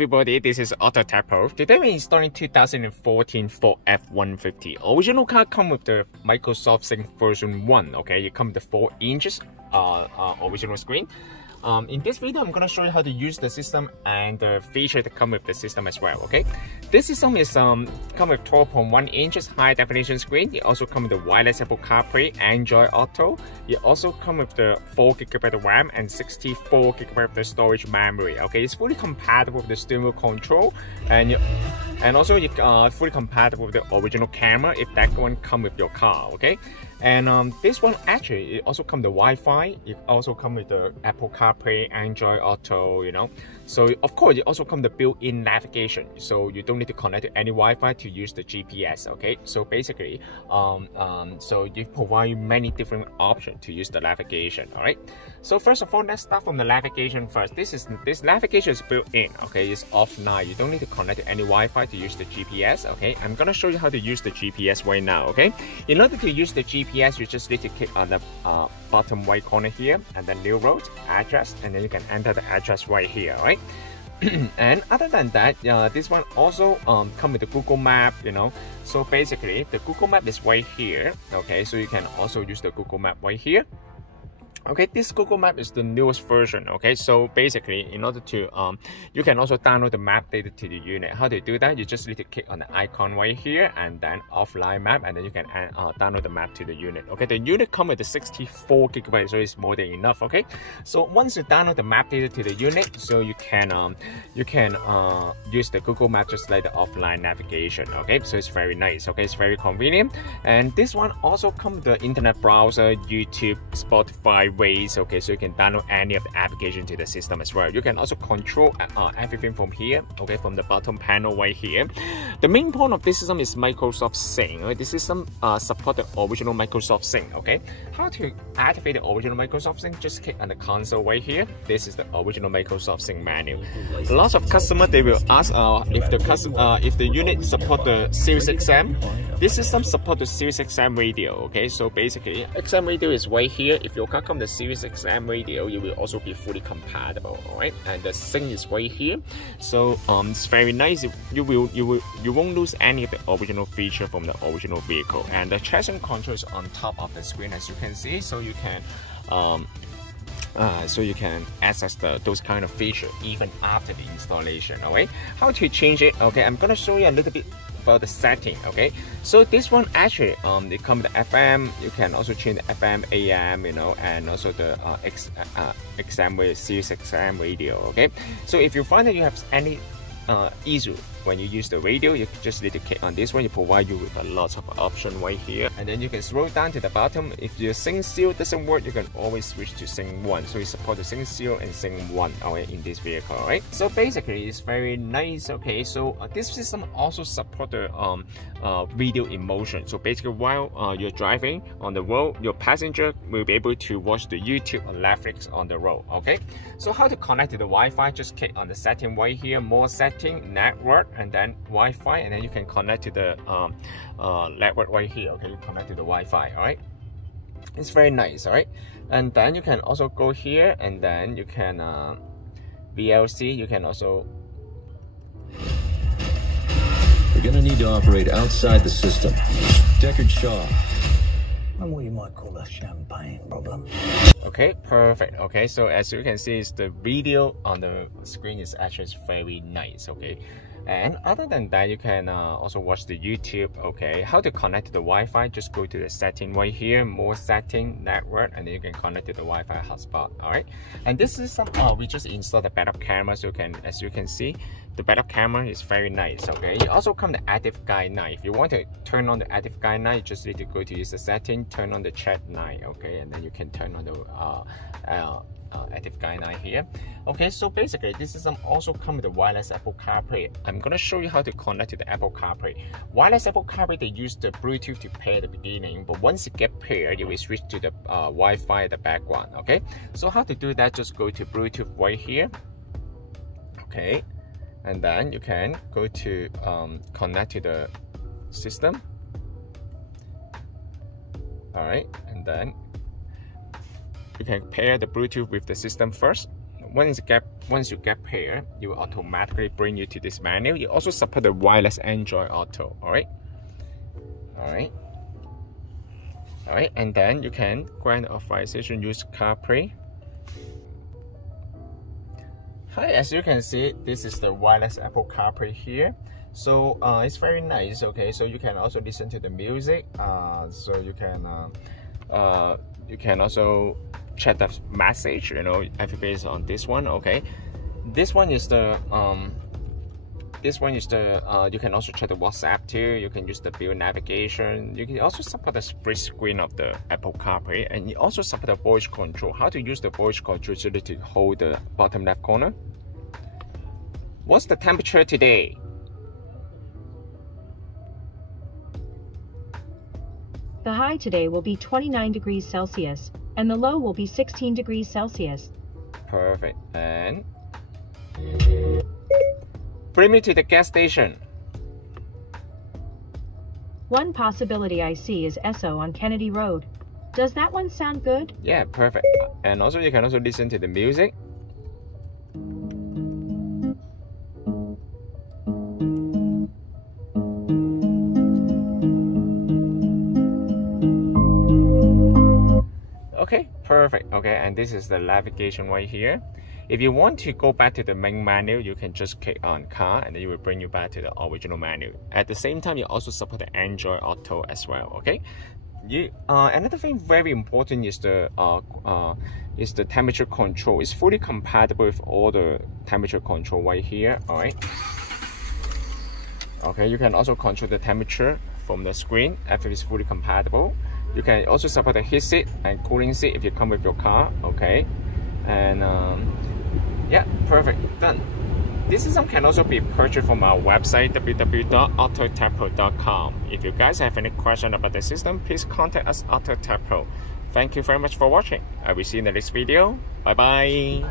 everybody, this is AutoTecPro. Today we're installing 2014 Ford F150. Original car come with the Microsoft SYNC version 1, okay? It comes with the 4 inches original screen. In this video, I'm going to show you how to use the system and the feature that come with the system as well, okay? This system is come with 12.1 inches high definition screen. It also comes with the wireless Apple CarPlay, Android Auto. It also comes with the 4GB of RAM and 64GB of the storage memory, okay? It's fully compatible with the steering wheel control, and also it's fully compatible with the original camera if that one comes with your car, okay? And this one actually, it also comes with the Wi-Fi. It also comes with the Apple CarPlay, Android Auto, you know. So of course, it also comes with the built-in navigation. So you don't need to connect to any Wi-Fi to use the GPS, okay? So basically, so you provide many different options to use the navigation, all right? So first of all, let's start from the navigation first. This navigation is built-in, okay? It's offline. You don't need to connect to any Wi-Fi to use the GPS, okay? I'm gonna show you how to use the GPS right now, okay? In order to use the GPS, you just need to click on the bottom right corner here, and then new road, address, and then you can enter the address right here, right? And other than that, this one also come with the Google Map, you know. So basically, the Google Map is right here, okay? So you can also use the Google Map right here. Okay, this Google Map is the newest version, okay? So basically, in order to, you can also download the map data to the unit. How to do that? You just need to click on the icon right here and then offline map, and then you can download the map to the unit, okay? The unit comes with the 64GB, so it's more than enough, okay? So once you download the map data to the unit, so you can use the Google Map just like the offline navigation, okay? So it's very nice, okay? It's very convenient. And this one also comes with the internet browser, YouTube, Spotify, ways, okay? So you can download any of the application to the system as well. You can also control everything from here, okay? From the bottom panel right here. The main point of this system is Microsoft SYNC. Okay? This system support the original Microsoft SYNC, okay? How to activate the original Microsoft SYNC? Just click on the console right here. This is the original Microsoft SYNC menu. Lots of customers, they will ask if the unit support the Sirius XM. This system support the Sirius XM radio, okay? So basically, XM radio is right here. If your car comes the Sirius XM radio, it will also be fully compatible, alright? And the SYNC is right here. So it's very nice. You won't lose any of the original feature from the original vehicle. And the traction control is on top of the screen, as you can see. So you can access those kind of features even after the installation, alright? How to change it? Okay, I'm gonna show you a little bit about the setting, okay? So this one actually, they come with the FM. You can also change the FM, AM, you know, and also the XM with Sirius XM radio, okay? So if you find that you have any issue when you use the radio, you just need to click on this one. It provides you with a lot of options right here, and then you can scroll down to the bottom. If your SYNC-0 doesn't work, you can always switch to SYNC-1. So we support the SYNC-0 and SYNC-1, alright, in this vehicle, alright? So basically, it's very nice, okay? So this system also support the video in motion. So basically, while you're driving on the road, your passenger will be able to watch the YouTube or Netflix on the road, okay? So how to connect to the Wi-Fi? Just click on the setting right here, more setting, network, and then Wi-Fi, and then you can connect to the network right here, okay? You connect to the Wi-Fi, all right? It's very nice, all right? And then you can also go here, and then you can VLC, you can also... You're gonna need to operate outside the system. Deckard Shaw. And what you might call a champagne problem. Okay, perfect. Okay, so as you can see, is the video on the screen is actually very nice, okay? And other than that, you can also watch the YouTube, okay? How to connect to the Wi-Fi? Just go to the setting right here, more setting, network, and then you can connect to the Wi-Fi hotspot, all right? And this is some, we just installed the backup camera, so as you can see, the backup camera is very nice, okay? It also comes the active guide 9. If you want to turn on the active guide 9, you just need to go to use the setting, turn on the chat 9, okay? And then you can turn on the active guide 9 here. Okay, so basically this system also comes with the wireless Apple CarPlay. I'm gonna show you how to connect to the Apple CarPlay. Wireless Apple CarPlay, they use the Bluetooth to pair at the beginning, but once you get paired, you will switch to the Wi-Fi at the background, okay? So how to do that? Just go to Bluetooth right here, okay? And then you can go to connect to the system, all right? And then you can pair the Bluetooth with the system first. once you get here, it will automatically bring you to this menu. You also support the wireless Android Auto. All right, and then you can grant authorization, use CarPlay. Hi, as you can see, this is the wireless Apple CarPlay here. So it's very nice. Okay, so you can also listen to the music. So you can also check the message. You know, everything is on this one. Okay, this one is the you can also check the WhatsApp too. You can use the view navigation. You can also support the split screen of the Apple CarPlay, and you also support the voice control. How to use the voice control so to hold the bottom left corner. What's the temperature today? The high today will be 29 degrees Celsius, and the low will be 16 degrees Celsius. Perfect. And bring me to the gas station. One possibility I see is Esso on Kennedy Road. Does that one sound good? Yeah, perfect. And also you can also listen to the music. Okay, perfect. Okay, and this is the navigation right here. If you want to go back to the main menu, you can just click on car and then it will bring you back to the original menu. At the same time, you also support the Android Auto as well. Okay. Another thing very important is the temperature control. It's fully compatible with all the temperature control right here. All right. Okay, you can also control the temperature from the screen. Everything is fully compatible. You can also support the heat seat and cooling seat if you come with your car. Okay, and yeah, perfect, done. This system can also be purchased from our website www.AutoTecPro.com. If you guys have any question about the system, please contact us AutoTecPro. Thank you very much for watching. I will see you in the next video. Bye bye.